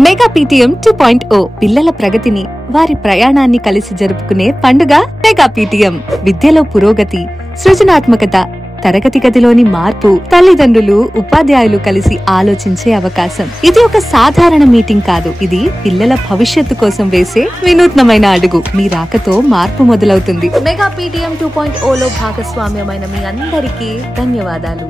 Mega PTM 2.0 పిల్లల ప్రగతిని వారి ప్రయాణాన్ని కలిసి జరుపుకునే పండుగ మెగా PTM. విద్యలో పురోగతి, సృజనాత్మకత, తరగతి గదిలోని మార్పు, తల్లిదండ్రులు ఉపాధ్యాయులు కలిసి ఆలోచించే అవకాశం. ఇది ఒక సాధారణ మీటింగ్ కాదు, ఇది పిల్లల భవిష్యత్తు కోసం వేసే వినూత్నమైన అడుగు. మీ రాకతో మార్పు మొదలవుతుంది. మెగా PTM 2.0లో భాగస్వామ్యమైన మీ అందరికీ ధన్యవాదాలు.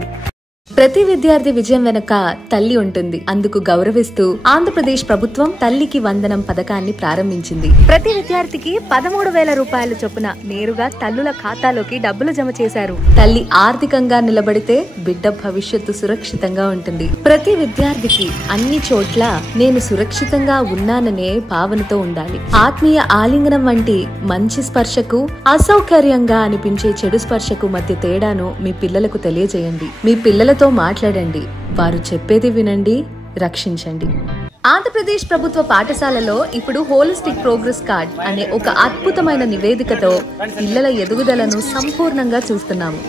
ప్రతి విద్యార్థి విజయం వెనుక తల్లి ఉంటుంది. అందుకు గౌరవిస్తూ ఆంధ్రప్రదేశ్ ప్రభుత్వం తల్లికి వందనం పథకాన్ని ప్రారంభించింది. ప్రతి విద్యార్థికి 13,000 రూపాయల చొప్పున నేరుగా తల్లుల ఖాతాలోకి డబ్బులు జమ చేశారు. తల్లి ఆర్థికంగా నిలబడితే బిడ్డ భవిష్యత్తు సురక్షితంగా ఉంటుంది. ప్రతి విద్యార్థికి అన్ని చోట్ల నేను సురక్షితంగా ఉన్నాననే భావనతో ఉండాలి. ఆత్మీయ ఆలింగనం వంటి మంచి స్పర్శకు, అసౌకర్యంగా అనిపించే చెడు స్పర్శకు మధ్య తేడాను మీ పిల్లలకు తెలియజేయండి. మీ పిల్లలతో మాట్లాడండి, వారు చెప్పేది వినండి, రక్షించండి. ఆంధ్రప్రదేశ్ ప్రభుత్వ పాఠశాలలో ఇప్పుడు హోలిస్టిక్ ప్రోగ్రెస్ కార్డ్ అనే ఒక అద్భుతమైన నివేదికతో పిల్లల ఎదుగుదలను సంపూర్ణంగా చూస్తున్నాము.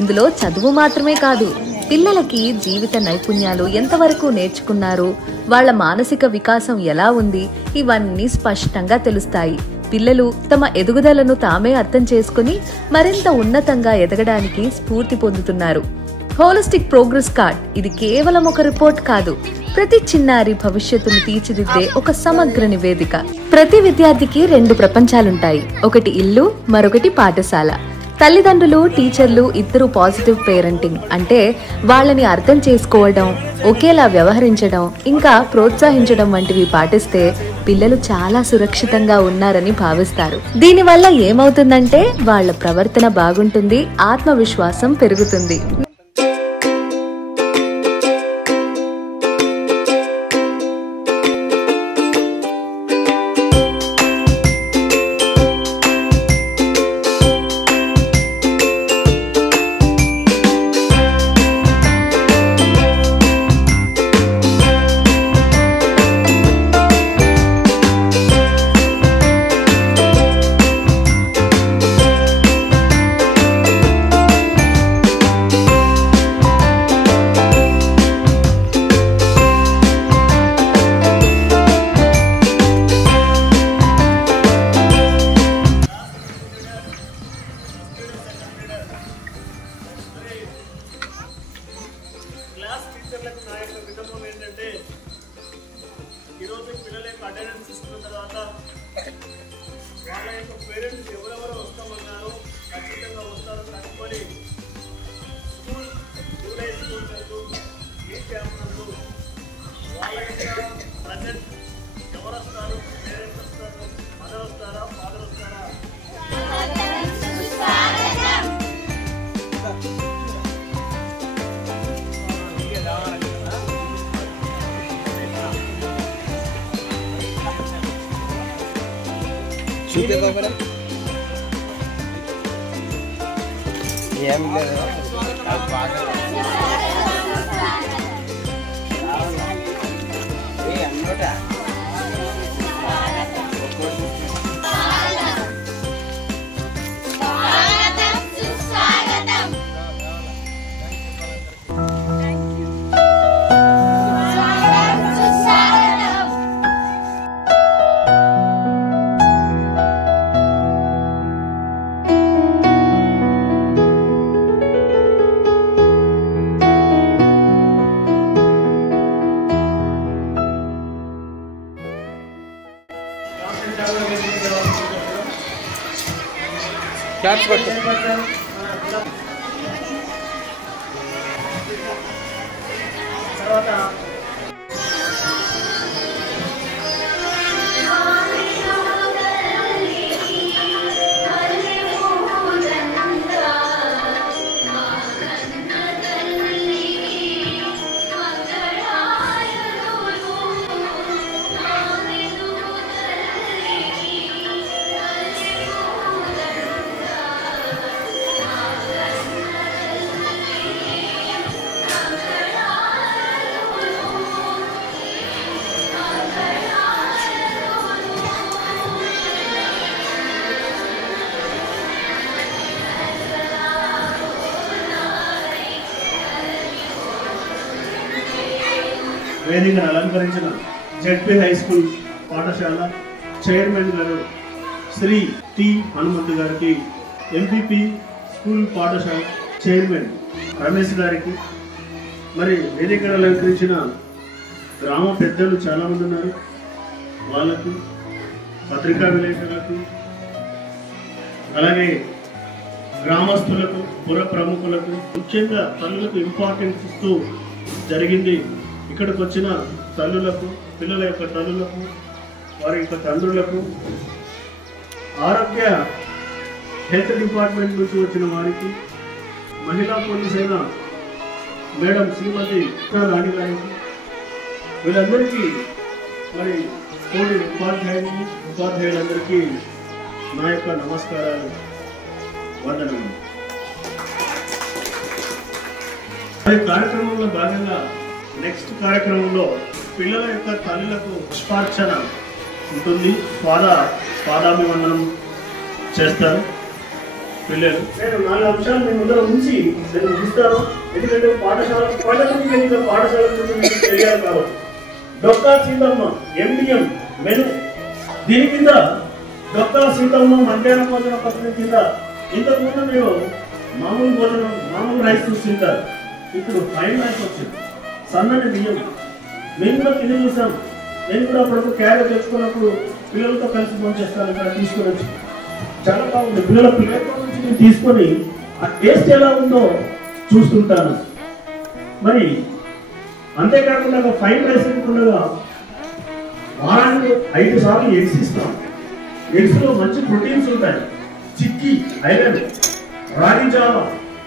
ఇందులో చదువు మాత్రమే కాదు, పిల్లలకి జీవిత నైపుణ్యాలు ఎంతవరకు నేర్చుకున్నారు, వాళ్ళ మానసిక వికాసం ఎలా ఉంది, ఇవన్నీ స్పష్టంగా తెలుస్తాయి. పిల్లలు తమ ఎదుగుదలను తామే అర్థం చేసుకుని మరింత ఉన్నతంగా ఎదగడానికి స్ఫూర్తి పొందుతున్నారు. హోలిస్టిక్ ప్రోగ్రెస్ కార్డ్ ఇది కేవలం ఒక రిపోర్ట్ కాదు, ప్రతి చిన్నారి భవిష్యత్తును తీర్చిదిద్దే ఒక సమగ్ర నివేదిక. ప్రతి విద్యార్థికి 2 ప్రపంచాలుంటాయి, ఒకటి ఇల్లు, మరొకటి పాఠశాల. తల్లిదండ్రులు, టీచర్లు ఇద్దరు పాజిటివ్ పేరెంటింగ్ అంటే వాళ్ళని అర్థం చేసుకోవడం, ఒకేలా వ్యవహరించడం, ఇంకా ప్రోత్సహించడం వంటివి పాటిస్తే పిల్లలు చాలా సురక్షితంగా ఉన్నారని భావిస్తారు. దీనివల్ల ఏమవుతుందంటే వాళ్ళ ప్రవర్తన బాగుంటుంది, ఆత్మవిశ్వాసం పెరుగుతుంది. క్లాస్ టీచర్లకు నా యొక్క విన్నపం ఏంటంటే, ఈరోజు పిల్లల యొక్క అటెండెన్స్ తీసుకున్న తర్వాత వాళ్ళ యొక్క పేరెంట్స్ ఎవరెవరు వస్తామన్నారో ఖచ్చితంగా వస్తారో కనుక్కొని స్కూల్ జూలై స్కూల్ ఈ క్యాంపునందు వాళ్ళ యొక్క ప్రజెంట్ ఎవరు వస్తారు, పేరెంట్స్ వస్తారు, మదర్ వస్తారా, ఫాదర్ వస్తారా, చూపిద్దా మేడం? ఏం లేదు, క్లాస్ పట్టు. తర్వాత వేదికను అలంకరించిన జెడ్పీ హై స్కూల్ పాఠశాల చైర్మన్ గారు శ్రీ టి హనుమంతు గారికి, ఎంపీపీ స్కూల్ పాఠశాల చైర్మన్ రమేష్ గారికి, మరి వేదికను అలంకరించిన గ్రామ పెద్దలు చాలామంది ఉన్నారు, వాళ్ళకు, పత్రికా విలేకరులకు, అలాగే గ్రామస్తులకు, పుర ప్రముఖులకు, ముఖ్యంగా తల్లులకు ఇంపార్టెన్స్ ఇస్తూ జరిగింది. ఇక్కడికి వచ్చిన తల్లులకు, పిల్లల యొక్క తల్లులకు, వారి యొక్క తండ్రులకు, ఆరోగ్య హెల్త్ డిపార్ట్మెంట్ నుంచి వచ్చిన వారికి, మహిళా పోలీస్ అయిన మేడం శ్రీమతి రాణి గారికి, వీళ్ళందరికీ మరి తోటి ఉపాధ్యాయులందరికీ నా యొక్క నమస్కారాలు, వందనములు. ఈ కార్యక్రమంలో భాగంగా నెక్స్ట్ కార్యక్రమంలో పిల్లల యొక్క తల్లులకు పుష్పార్చన ఉంటుంది. పాదాభివందనం చేస్తారు పిల్లలు. నేను 4 అంశాలు మీ ముందర ఉంచి నేను ముగిస్తాను. ఎందుకంటే పాఠశాల గురించి తెలియాలి కాబట్టి. డొక్కా సీతమ్మ MDM మెను, దీని కింద డొక్కా సీతమ్మ మధ్యాహ్న భోజన పథకం కింద ఇంతకుముందు మీరు మామూలు భోజనం, మామూలు రైస్ చూస్తుంటారు. ఇప్పుడు ఫ్రైడ్ రైస్ వచ్చింది, సన్నని బియ్యం. మేము కూడా తిని చూసాం. నేను కూడా అప్పుడప్పుడు క్యారెట్ తెచ్చుకున్నప్పుడు పిల్లలతో కలిసి ఫోన్ చేస్తాను, ఇక్కడ తీసుకొని వచ్చి చాలా బాగుంది. పిల్లలతో నుంచి నేను తీసుకొని ఆ టేస్ట్ ఎలా ఉందో చూస్తుంటాను. మరి అంతేకాకుండా ఫ్రైడ్ రైస్ ఉండగా వారానికి 5 సార్లు ఎగ్స్ ఇస్తాం. ఎగ్స్ లో మంచి ప్రోటీన్స్ ఉంటాయి, చిక్కి, ఐరన్, రాగి జావ.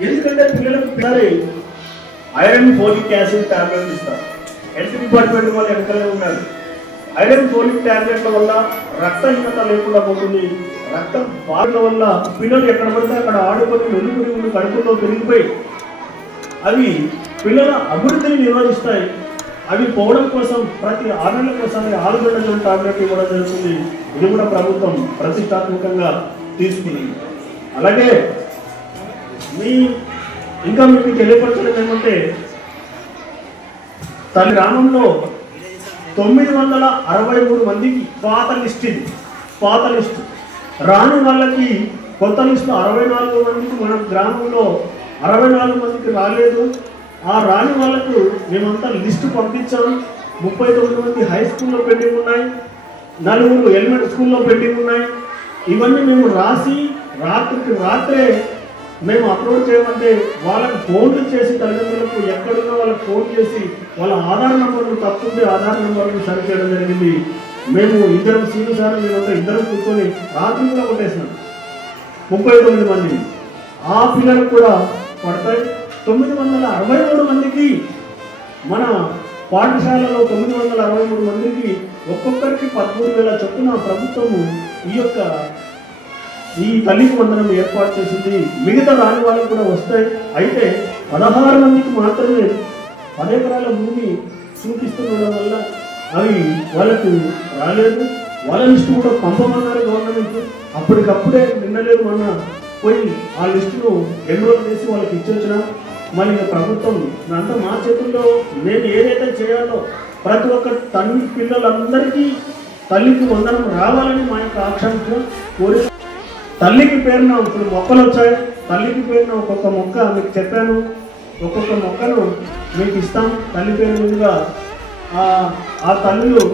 ఎందుకంటే పిల్లలకు పిల్లలే ఐరన్ ఫోలిక్ యాసిడ్ టాబ్లెట్ ఇస్తారు. హెల్త్ డిపార్ట్మెంట్ వాళ్ళు వెనకాలే ఉండాలి. ఐరన్ ఫోలిక్ టాబ్లెట్ల వల్ల రక్తహీనత లేకుండా పోతుంది. రక్తం బాధల వల్ల పిల్లలు ఎక్కడ పడితే అక్కడ ఆడుకొని వెలుగురి కడుపులో పెరిగిపోయి అవి పిల్లల అభివృద్ధిని నిరోధిస్తాయి. అవి పోవడం కోసం ప్రతి 6 నెలల కోసం 6 గంటల టాబ్లెట్ ఇవ్వడం జరుగుతుంది. ఇది కూడా ప్రభుత్వం ప్రతిష్టాత్మకంగా తీసుకుంది. అలాగే ఇంకా మీకు తెలియపరచడం ఏమంటే, తన గ్రామంలో 963 మందికి పాత లిస్ట్ రాని వాళ్ళకి కొత్త లిస్టు 64 మందికి, మన గ్రామంలో 64 మందికి రాలేదు. ఆ రాని వాళ్ళకు మేమంతా లిస్టు పంపించాం. 39 మంది హై స్కూల్లో పెండింగ్ ఉన్నాయి, 4 ఎలిమెంటరీ స్కూల్లో పెండింగ్ ఉన్నాయి. ఇవన్నీ మేము రాసి రాత్రికి రాత్రే మేము అప్లోడ్ చేయమంటే వాళ్ళకి ఫోన్లు చేసి, తల్లిదండ్రులకు ఎక్కడున్నా వాళ్ళకి ఫోన్ చేసి వాళ్ళ ఆధార్ నెంబర్లు తప్పుంటే ఆధార్ నెంబర్లు సరి చేయడం జరిగింది. మేము ఇద్దరం సీనియర్ సార్ మేమంతా ఇద్దరం కూర్చొని రాత్రి కూడా కొట్టేసినాం 39 మందిని. ఆ పిల్లలకు కూడా పడతాయి. 963 మందికి మన పాఠశాలలో 963 మందికి ఒక్కొక్కరికి 13,000 చొప్పున ప్రభుత్వము ఈ తల్లికి వందనం ఏర్పాటు చేసింది. మిగతా రాని వాళ్ళకు కూడా వస్తాయి. అయితే 16 మందికి మాత్రమే 10 ఎకరాల భూమి చూపిస్తుండడం వల్ల అవి వాళ్ళకు రాలేదు. వాళ్ళ లిస్టు కూడా పంపమన్నారు గవర్నమెంట్. అప్పటికప్పుడే నిన్నలేదు మొన్న పోయి ఆ లిస్టును ఎన్రోల్ చేసి వాళ్ళకి ఇచ్చొచ్చిన. మళ్ళీ ప్రభుత్వం అంతా మా చేతుల్లో నేను ఏదైతే చేయాలో ప్రతి ఒక్క తల్లి పిల్లలందరికీ తల్లికి వందనం రావాలని మా యొక్క ఆకాంక్ష కోరి, తల్లికి పేరున ఇప్పుడు మొక్కలు వచ్చాయి. తల్లికి పేరున ఒక్కొక్క మొక్క మీకు చెప్పాను, ఒక్కొక్క మొక్కను మీకు ఇస్తాం. తల్లి పేరు మీదుగా ఆ తల్లులు,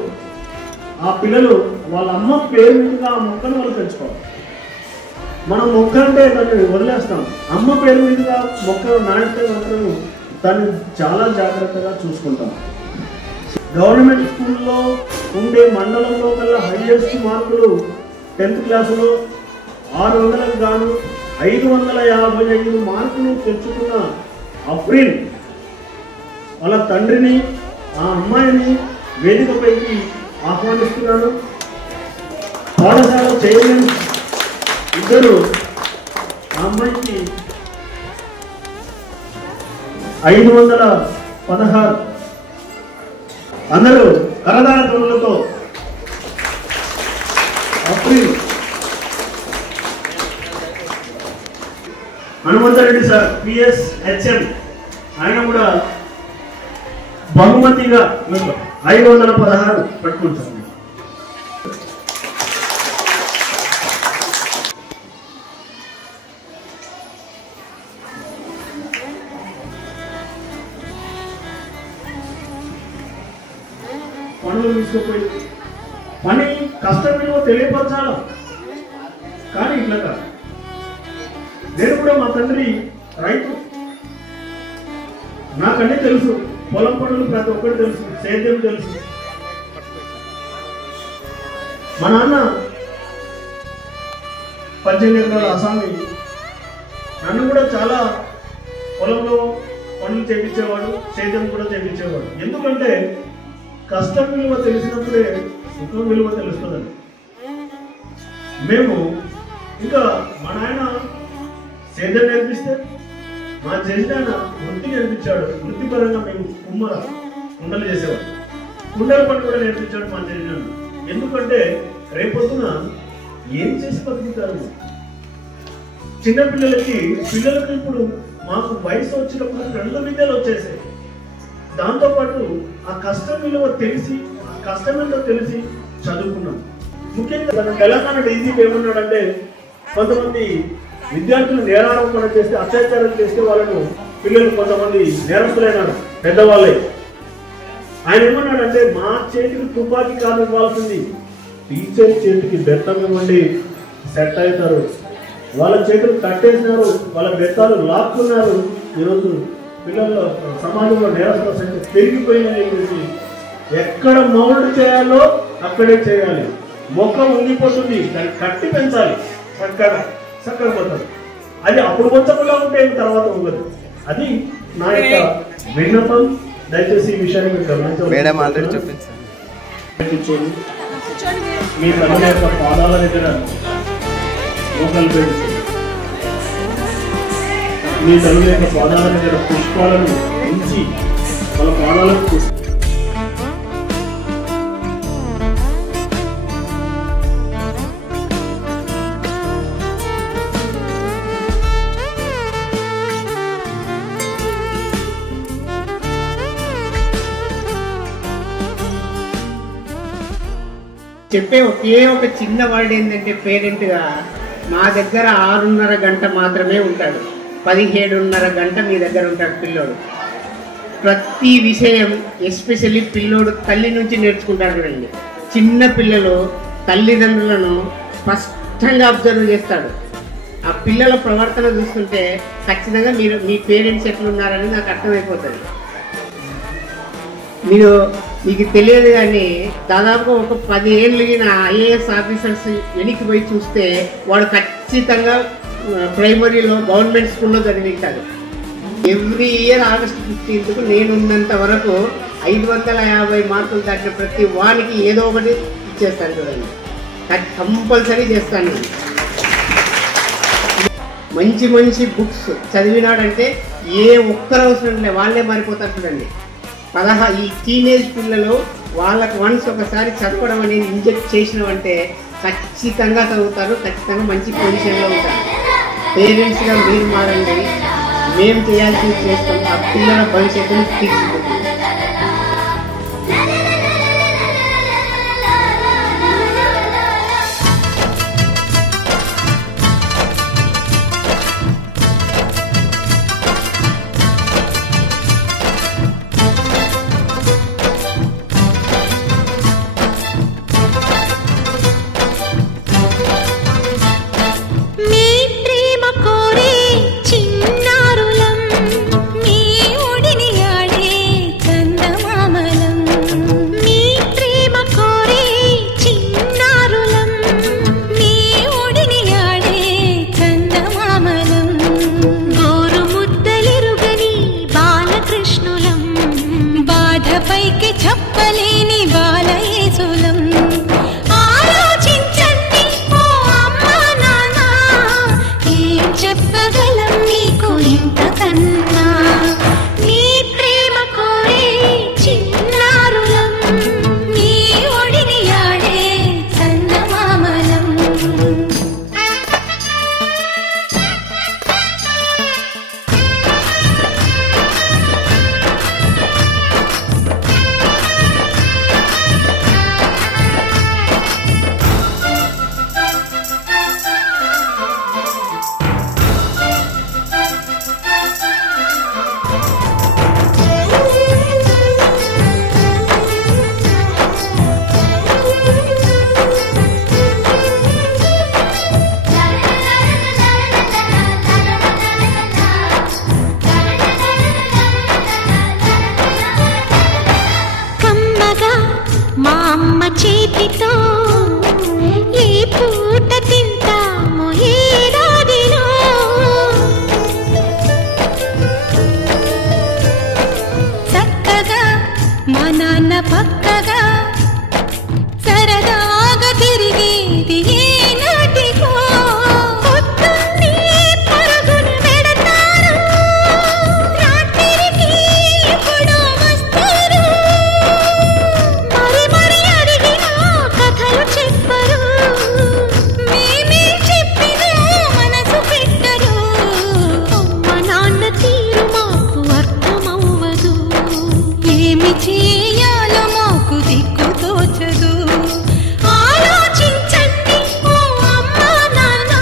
ఆ పిల్లలు వాళ్ళ అమ్మ పేరు మీదుగా ఆ మొక్కను వాళ్ళు పెంచుకోవాలి. మనం మొక్క అంటే దాన్ని వదిలేస్తాం. అమ్మ పేరు మీదుగా మొక్క నాటితే మాత్రం దాన్ని చాలా జాగ్రత్తగా చూసుకుంటాం. గవర్నమెంట్ స్కూల్లో ఉండే మండలంలో కల్లా హైయెస్ట్ మార్కులు 10th క్లాసులో 600కు గాను 555 మార్కులు తెచ్చుకున్న అఫ్రీన్ వాళ్ళ తండ్రిని, ఆ అమ్మాయిని వేదికపైకి ఆహ్వానిస్తున్నాను. పాఠశాల చైర్మన్ ఇద్దరు ఆ అమ్మాయికి 516 అందరూ కరదాన ధ్వనులతో Afreen Hanumanthareddy sir PS HM ఆయన కూడా బహుమతిగా 516 పట్టుకుంటాం. పనులు తీసుకుపోయి పని కష్టం విలువ తెలియపరచాలి. కానీ ఇట్లా కాదు. నేను కూడా మా తండ్రి రైతు, నాకన్నీ తెలుసు. పొలం పనులు ప్రతి ఒక్కటి తెలుసు, సేద్యం తెలుసు. మా నాన్న 18 ఎకరాల అసామి. నన్ను కూడా చాలా పొలంలో పనులు చేయించేవాడు, సేద్యం కూడా చేయించేవాడు. ఎందుకంటే కష్టం విలువ తెలిసినప్పుడే సుఖం విలువ తెలుస్తుందండి. మేము ఇంకా మా నాయన సేద్యం నేర్పిస్తే మా జడ్జినాయన వృత్తి నేర్పించాడు. వృత్తిపరంగా మేము కుండలు చేసేవాడు. కుండల పని కూడా నేర్పించాడు మా జడ్జినాయన. ఎందుకంటే రేపొద్దున ఏం చేసి బతుకుతారు చిన్నపిల్లలకి. పిల్లలకు ఇప్పుడు మాకు వయసు వచ్చినప్పుడు 2 విద్యలు వచ్చేసాయి. దాంతోపాటు ఆ కష్టం విలువ తెలిసి, కష్టం ఏంటో తెలిసి చదువుకున్నాం. ముఖ్యంగా మన తెలంగాణ డీజీపీ ఏమన్నాడంటే, కొంతమంది విద్యార్థులు నేరారోపణ చేస్తే, అత్యాచారం చేస్తే వాళ్ళను పిల్లలు కొంతమంది నేరస్తులైనారు, పెద్దవాళ్ళే. ఆయన ఏమన్నాడంటే, మా చేతికి తుపాకీ కాదు ఇవ్వాల్సింది, టీచర్ చేతికి బెత్తం ఇవ్వండి, సెట్ అవుతారు. వాళ్ళ చేతులు కట్టేసినారు, వాళ్ళ బెత్తాలు లాక్కున్నారు. ఈరోజు పిల్లల్లో సమాజంలో నేరస్తుల సంఖ్య పెరిగిపోయిందని చెప్పేసి ఎక్కడ మౌల్డ్ చేయాలో అక్కడే చేయాలి. మొక్క ఉండిపోతుంది, దాన్ని కట్టి పెంచాలి, చక్కగా పోతుంది. అది అప్పుడు కొంచెంగా ఉంటే తర్వాత ఉండదు. అది నా యొక్క విన్నపం. దయచేసి ఈ విషయాన్ని మీరు గమనించండి. మీ తల్లి యొక్క పాదాల దగ్గర మోకాలు పెడుతుంది. మీ తల్లి యొక్క పాదాల దగ్గర పుష్పాలను ఉంచి వాళ్ళ పాదాలకు చెప్పే ఒకే ఒక చిన్న వర్డ్ ఏంటంటే, పేరెంట్గా మా దగ్గర 6:30 గంట మాత్రమే ఉంటాడు, 17:30 గంట మీ దగ్గర ఉంటాడు పిల్లోడు. ప్రతి విషయం ఎస్పెషల్లీ పిల్లోడు తల్లి నుంచి నేర్చుకుంటాడు. చూడండి, చిన్న పిల్లలు తల్లిదండ్రులను స్పష్టంగా అబ్జర్వ్ చేస్తాడు. ఆ పిల్లల ప్రవర్తన చూస్తుంటే ఖచ్చితంగా మీ పేరెంట్స్ ఎట్లున్నారని నాకు అర్థమైపోతుంది. మీకు తెలియదు కానీ దాదాపు ఒక 10 ఏళ్ళు IAS ఆఫీసర్స్ వెనక్కి పోయి చూస్తే వాడు ఖచ్చితంగా ప్రైమరీలో గవర్నమెంట్ స్కూల్లో చదివింటాడు. ఎవ్రీ ఇయర్ ఆగస్టు 15కు నేనున్నంత వరకు 550 మార్కులు దాటిన ప్రతి వానికి ఏదో ఒకటి ఇచ్చేస్తాను. చూడండి, కంపల్సరీ చేస్తాను. మంచి మంచి బుక్స్ చదివినాడంటే ఏ ఒక్కరు అవసరం లేదు, వాళ్ళే మారిపోతారు. చూడండి, ఈ టీనేజ్ పిల్లలు వాళ్ళకు వన్స్ ఒకసారి చదవడం అనేది ఇంజెక్ట్ చేసినామంటే ఖచ్చితంగా చదువుతారు, ఖచ్చితంగా మంచి పొజిషన్లో ఉంటారు. పేరెంట్స్గా మీరు మారండి, మేము చేయాల్సింది చేస్తాం. ఆ పిల్లల భవిష్యత్తును తీర్చిపోతుంది. చిన్నారులం మీ ఒడిని ఆడే చేతితో ఏ పూట తింటామో ఏడాదిలో చక్కగా మా నాన్న పక్కగా సరదాగా తిరిగేది ఏనాటికో పొద్దున్నే పరుగున పెడతారు రాత్రికి ఎప్పుడో వస్తారు మరి మరి అడిగినా కథలు చెప్పరు మేమే చెప్పినా మనసు పెట్టరు అమ్మ నాన్న తీరు మాకు అర్థమవ్వదు ఏమి చేయాలో మాకు దిక్కు తోచదు ఆలోచించండి ఓ అమ్మా నాన్న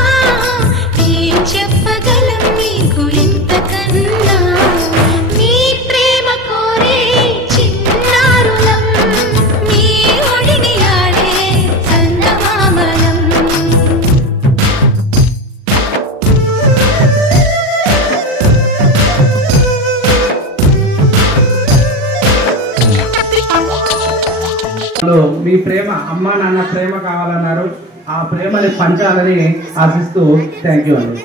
ఏం చెప్పగలం మీకు ఇంతకన్నా మీ ప్రేమ కోరే చిన్నారులం మీ ఒడిని ఆడే చందమామలం మీ ప్రేమ అమ్మా నాన్న ప్రేమ కావాలన్నారు. ఆ ప్రేమని పంచాలని ఆశిస్తూ థ్యాంక్ యూ అండి.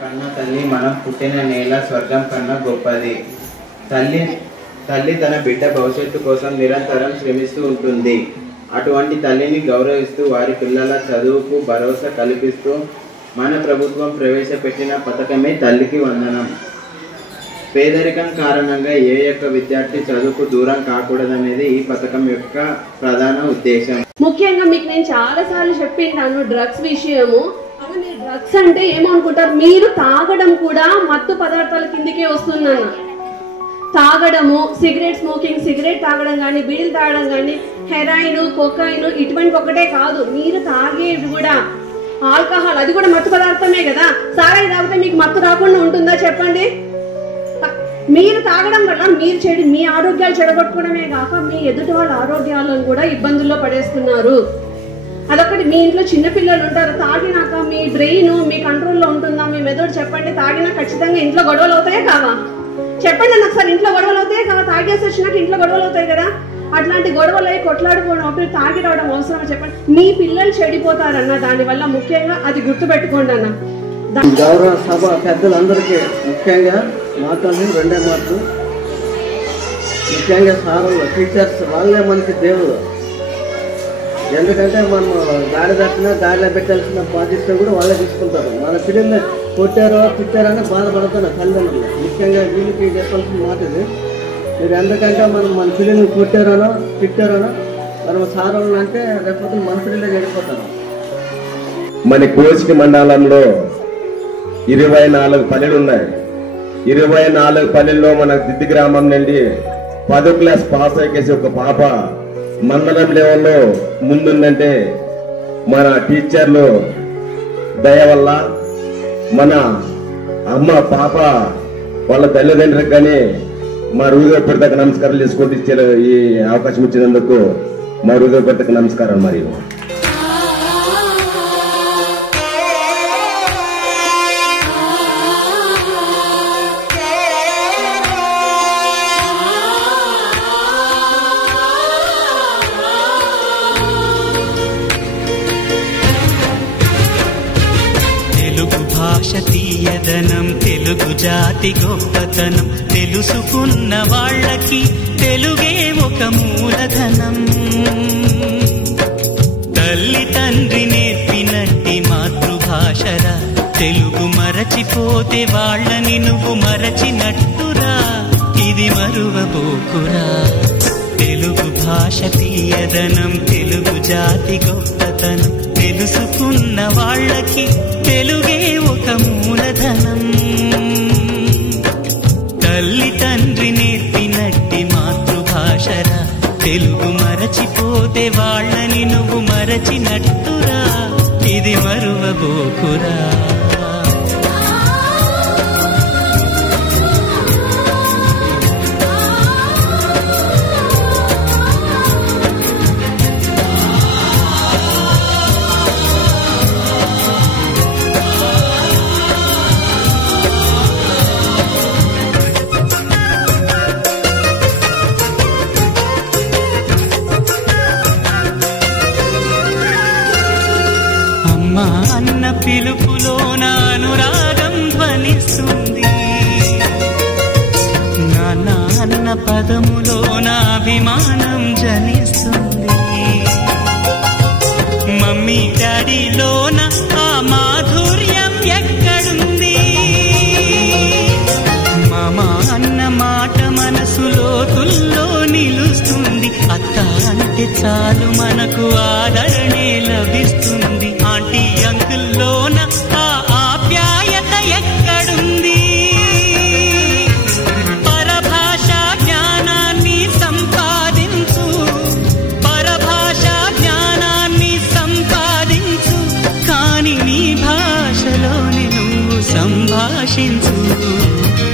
కన్న తల్లి మనం పుట్టిన నేల స్వర్గం కన్నా గొప్పది. తల్లి తన బిడ్డ భవిష్యత్తు కోసం నిరంతరం శ్రమిస్తూ ఉంటుంది. అటువంటి తల్లిని గౌరవిస్తూ వారి పిల్లల చదువుకు భరోసా కల్పిస్తూ మన ప్రభుత్వం ప్రవేశపెట్టిన పథకమే తల్లికి వందనం. పేదరికం కారణంగా ఏ యొక్క విద్యార్థి చదువుకు దూరం కాకూడదనేది ఈ పథకం యొక్క ప్రధాన ఉద్దేశం. ముఖ్యంగా మీకు నేను చాలా సార్లు చెప్పింటాను డ్రగ్స్ విషయము. మీరు డ్రగ్స్ అంటే ఏమనుకుంటారు, మీరు తాగడం కూడా మత్తు పదార్థాల కిందకే వస్తుందన్న. తాగడము, సిగరెట్ స్మోకింగ్, సిగరెట్ తాగడం కానీ, బీడీలు తాగడం కానీ, హెరాయిన్, కొకైన్ ఇటువంటి ఒకటే కాదు, మీరు తాగేది కూడా ఆల్కహాల్, అది కూడా మత్తు పదార్థమే కదా. సారాయి తాగితే మీకు మత్తు రాకుండా ఉంటుందా చెప్పండి? మీరు తాగడం వల్ల మీ ఆరోగ్యాలు చెడగొట్టుకోవడమే కాక మీ ఎదుటి వాళ్ళ ఆరోగ్యాలను కూడా ఇబ్బందుల్లో పడేస్తున్నారు. అదొకటి. మీ ఇంట్లో చిన్నపిల్లలు ఉంటారు, తాగినాక మీ బ్రెయిన్ మీ కంట్రోల్లో ఉంటుందా? మీ మెదడు చెప్పండి. తాగినా ఖచ్చితంగా ఇంట్లో గొడవలు అవుతాయా కావా? చెప్పండి నాకు సార్, ఇంట్లో గొడవలు అవుతాయా కావా? తాగేసి వచ్చినాక ఇంట్లో గొడవలు అవుతాయి కదా. అట్లాంటి గొడవలు అయి కొట్లాడుకోవడం అప్పుడు తాగి రావడం అవసరం చెప్పండి. మీ పిల్లలు చెడిపోతారన్న దానివల్ల ముఖ్యంగా అది గుర్తుపెట్టుకోండి అన్న. గౌరవ సభ పెద్దలందరికీ ముఖ్యంగా మాట్లాడి రెండే మాటలు. ముఖ్యంగా సారులు, టీచర్స్, వాళ్ళే మనకి దేవుడు. ఎందుకంటే మనం దారి తప్పినా దారిలో పెట్టాల్సిన బాధ్యత కూడా వాళ్ళే తీసుకుంటారు. మన పిల్లల్ని కొట్టారో తిట్టారని బాధపడుతున్నారు తల్లిదండ్రులు. ముఖ్యంగా వీళ్ళకి చెప్పాల్సిన మాట ఇది. మీరు ఎందుకంటే మన పిల్లల్ని కొట్టారనో తిట్టారనో మనం సారులు అంటే రేపు మన పిల్లలే చెడిపోతారు. మన కోసిక మండలంలో 24 పల్లెలు ఉన్నాయి. 24 పల్లెల్లో మన దిద్ది గ్రామం నుండి 10వ క్లాస్ పాస్ అయ్యేసి ఒక పాప మండలం లెవెల్లో ముందుందంటే మన టీచర్లు దయ వల్ల, మన అమ్మ పాప వాళ్ళ తల్లిదండ్రులకు కానీ మా హృదయపూర్వక నమస్కారాలు చేసుకుంటూ ఇచ్చే ఈ అవకాశం ఇచ్చినందుకు మా హృదయపూర్వక నమస్కారం. మరియు తీయదనం, తెలుగు జాతి గొప్పతనం తెలుసుకున్న వాళ్ళకి తెలుగే ఒక మూలధనం. తల్లి తండ్రి నేర్పినట్టి మాతృభాషరా, తెలుగు మరచిపోతే వాళ్ళని నువ్వు మరచినట్టురా, ఇది మరువబోకురా. తెలుగు భాష తీయదనం, తెలుగు జాతి గొప్పతనం తెలుసుకున్న వాళ్ళకి తెలుగే ఒక మూలధనం. తల్లి తండ్రి నేర్పినట్టి మాతృభాషరా, తెలుగు మరచిపోతే వాళ్ళని నువ్వు మరచినట్టురా, ఇది మరువబోకురా. అన్న పిలుపులోన అనురాగం ధ్వనిస్తుంది, నాన్న అన్న పదములోన అభిమానం జనిస్తుంది, మమ్మీ డాడీలోన ఆ మాధుర్యం ఎక్కడుంది, మామా అన్న మాట మనసులో తుల్లో నిలుస్తుంది, అత్త అంటే చాలు మనకు ఆదరణే లభిస్తుంది, ఆంటీ అంకుల్లోన ఆ ఆప్యాయత ఎక్కడుంది, పరభాషా జ్ఞానాన్ని సంపాదించు, పరభాషా జ్ఞానాన్ని సంపాదించు, కాని నీ భాషలోని నువ్వు సంభాషించు,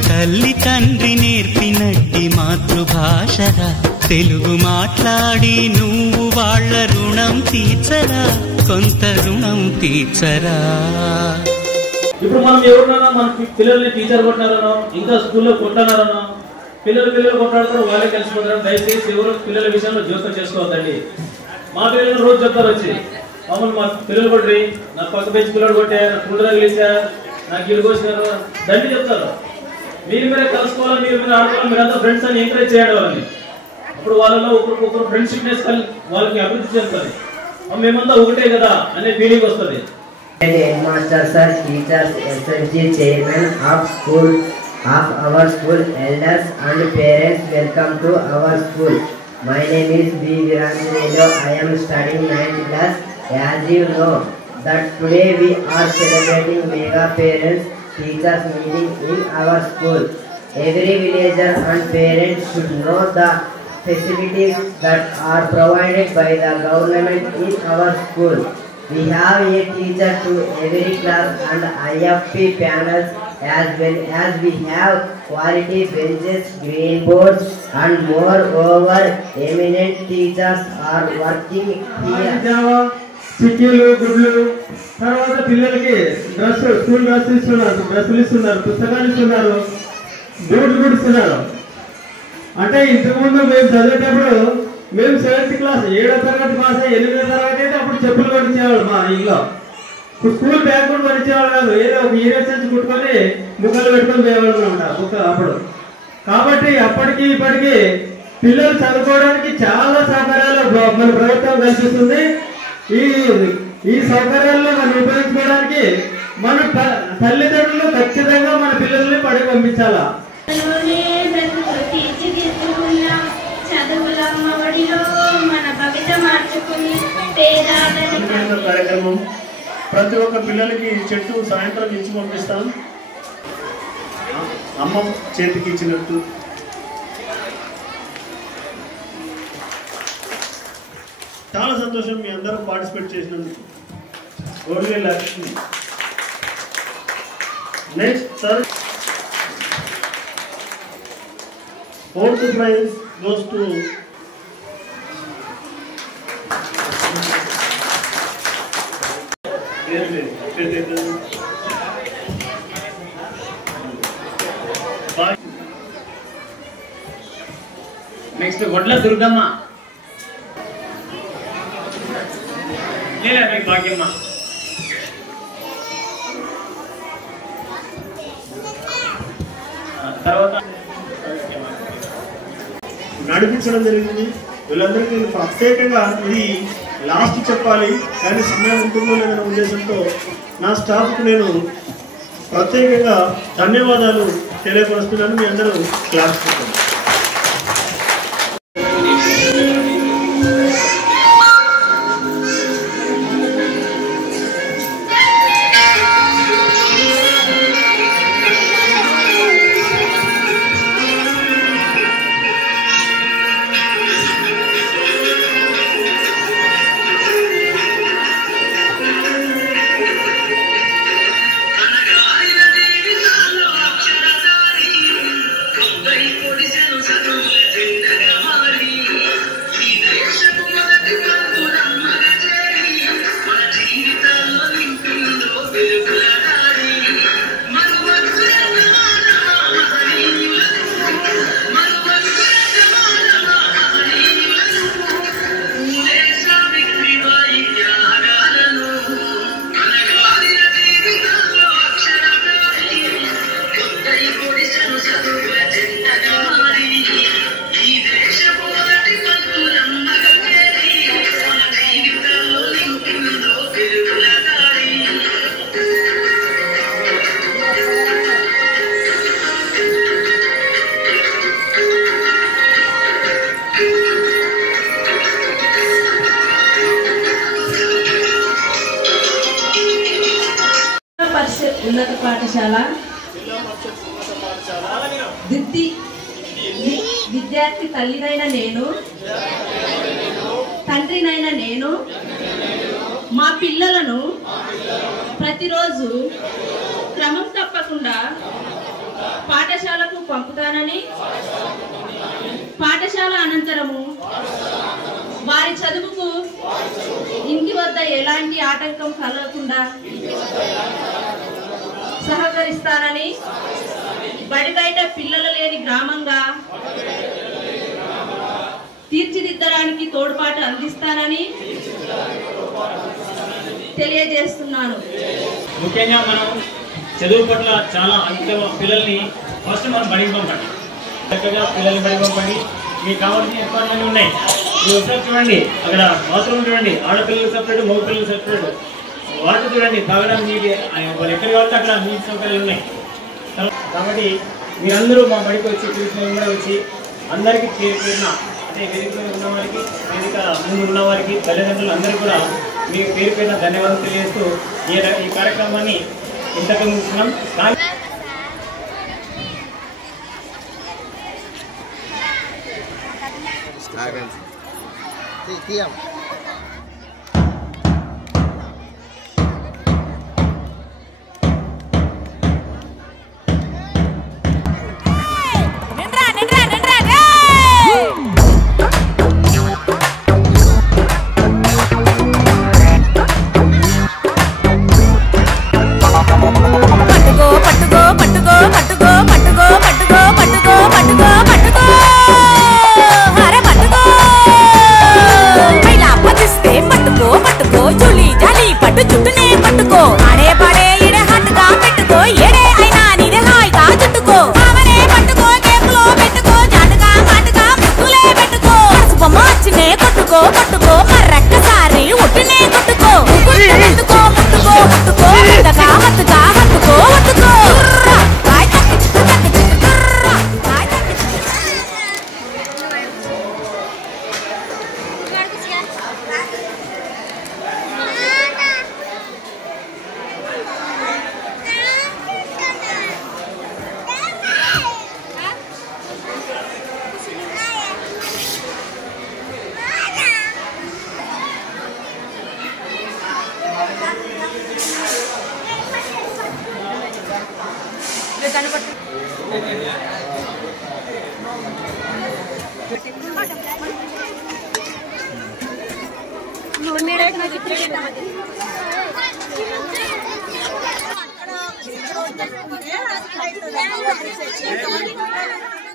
తల్లి తండ్రి నేర్పినట్టి మాతృభాషరా, తెలుగు మాట్లాడి నువ్వు వాళ్ళ రుణం తీర్చరా, కొంత రుణం తీర్చరా. ఇప్పుడు మనం ఎవరున్నా మన పిల్లల్ని టీచర్ కొట్టినారనో ఇంకా స్కూల్లో కొట్టినారనో పిల్లలు కొట్లాడుతారు, వాళ్ళే కలిసిపోతారు. దయచేసి ఎవరు పిల్లల విషయంలో జోక్యం చేసుకోవద్దండి. మా పిల్లలు రోజు చెప్తారు వచ్చి, మమ్మల్ని మా పిల్లలు కొట్టి, నా పక్క బెంచ్ పిల్లలు కొట్టే, నా కుండలు వేసారు, నాకు ఇల్లు కోసినారు, దండి చెప్తారు. మీరే కలుసుకోవాలి, మీరు ఆడుకోవాలి, మీరంతా ఫ్రెండ్స్ అని ఎంకరేజ్ చేయండి వాళ్ళని. అప్పుడు వాళ్ళలో ఒకరు ఫ్రెండ్షిప్నెస్ వాళ్ళకి అభివృద్ధి చెందుతుంది. మేమంతా ఒకటే కదా అనే ఫీలింగ్ వస్తుంది. Headmasters, sir, teachers, SMG chairman of our school, elders and parents, welcome to our school. My name is B. Viranjelo. I am studying 9th class. As you know that today we are celebrating mega parents teachers meeting in our school. Every villager and parent should know the facilities that are provided by the government in our school. We have a teacher to every class and IFP panels, as well as we have quality benches, green boards, and moreover, eminent teachers are working here. చిక్కీలు గుడ్లు తర్వాత పిల్లలకి school dress ఇస్తున్నారు, డ్రెస్సులు ఇస్తున్నారు, పుస్తకాలు ఇస్తున్నారు, బూట్లు కూడా ఇస్తున్నారు. అంటే ఇంతకుముందు మేము చదివేటప్పుడు మేము 7th క్లాస్ 7వ తరగతి పాస్ 8వ తరగతి అయితే అప్పుడు చెప్పులు కొనిచ్చేవాళ్ళు మా ఇంట్లో. స్కూల్ బ్యాగ్ కూడా కొనిచ్చేవాళ్ళు కాదు, ఏదో ఒక ఈరెస్ నుంచి కుట్టుకొని బుక్కలు పెట్టుకొని పోయేవాళ్ళు ఉంటారు బుక్క అప్పుడు. కాబట్టి అప్పటికి ఇప్పటికి పిల్లలు చదువుకోవడానికి చాలా సౌకర్యాలు మన ప్రభుత్వం కల్పిస్తుంది. ఈ సౌకర్యాలను మనం ఉపయోగించుకోవడానికి మన తల్లిదండ్రులు ఖచ్చితంగా మన పిల్లల్ని పడి పంపించాలా. కార్యక్రమం ప్రతి ఒక్క పిల్లలకి చెట్టు సాయంత్రం ఇచ్చి పంపిస్తాం, అమ్మ చేతికి ఇచ్చినట్టు. చాలా సంతోషం మీ అందరూ పార్టిసిపేట్ చేసినందుకు. Next sir 4th prize goes to next వడ్ల దుర్గమ్మ, లేదా భాగ్యమ్మ. తర్వాత నడిపించడం జరిగింది. వీళ్ళందరికీ నేను ప్రత్యేకంగా ఇది లాస్ట్ చెప్పాలి కానీ సమయం ఉంటుందో లేదనే ఉద్దేశంతో నా స్టాఫ్కు నేను ప్రత్యేకంగా ధన్యవాదాలు తెలియపరుస్తున్నాను. మీ అందరూ క్లాస్ చేయండి. Police ఉన్నత పాఠశాల విద్యార్థి తల్లినైన నేను, తండ్రినైన నేను మా పిల్లలను ప్రతిరోజు క్రమం తప్పకుండా పాఠశాలకు పంపుతానని, పాఠశాల అనంతరము వారి చదువుకు ఇంటి వద్ద ఎలాంటి ఆటంకం కలగకుండా సహకరిస్తానని, బడి బయట పిల్లలు లేని గ్రామంగా తీర్చిదిద్దడానికి తోడ్పాటు అందిస్తానని తెలియజేస్తున్నాను. ముఖ్యంగా మనం చదువు పట్ల చాలా అంకిత పిల్లల్ని ఫస్ట్ మనం బడికి పంపండి. చక్కగా పిల్లల్ని బడికి పంపండి. మీకు కావాల్సిన ఏర్పాట్లన్నీ ఉన్నాయి. మీరు ఒకసారి చూడండి, అక్కడ బాత్రూమ్ చూడండి, ఆడపిల్లలు సపరేట్, మగ పిల్లలు సపరేట్. వాటర్ చూడండి, తాగడానికి నీటి వాళ్ళు ఎక్కడ కావాలంటే అక్కడ నీటి సౌకర్యాలు ఉన్నాయి. కాబట్టి మీరందరూ మా బడికి వచ్చి పిలిచిన కూడా వచ్చి అందరికీ పేరున, అంటే వేదిక మీద ఉన్న వారికి, వేదిక ముందు ఉన్న వారికి, తల్లిదండ్రులు అందరూ కూడా మీ పేరు పేరున ధన్యవాదాలు తెలియజేస్తూ ఈ కార్యక్రమాన్ని ఇంతకు ముందుకున్నాం. Thank you.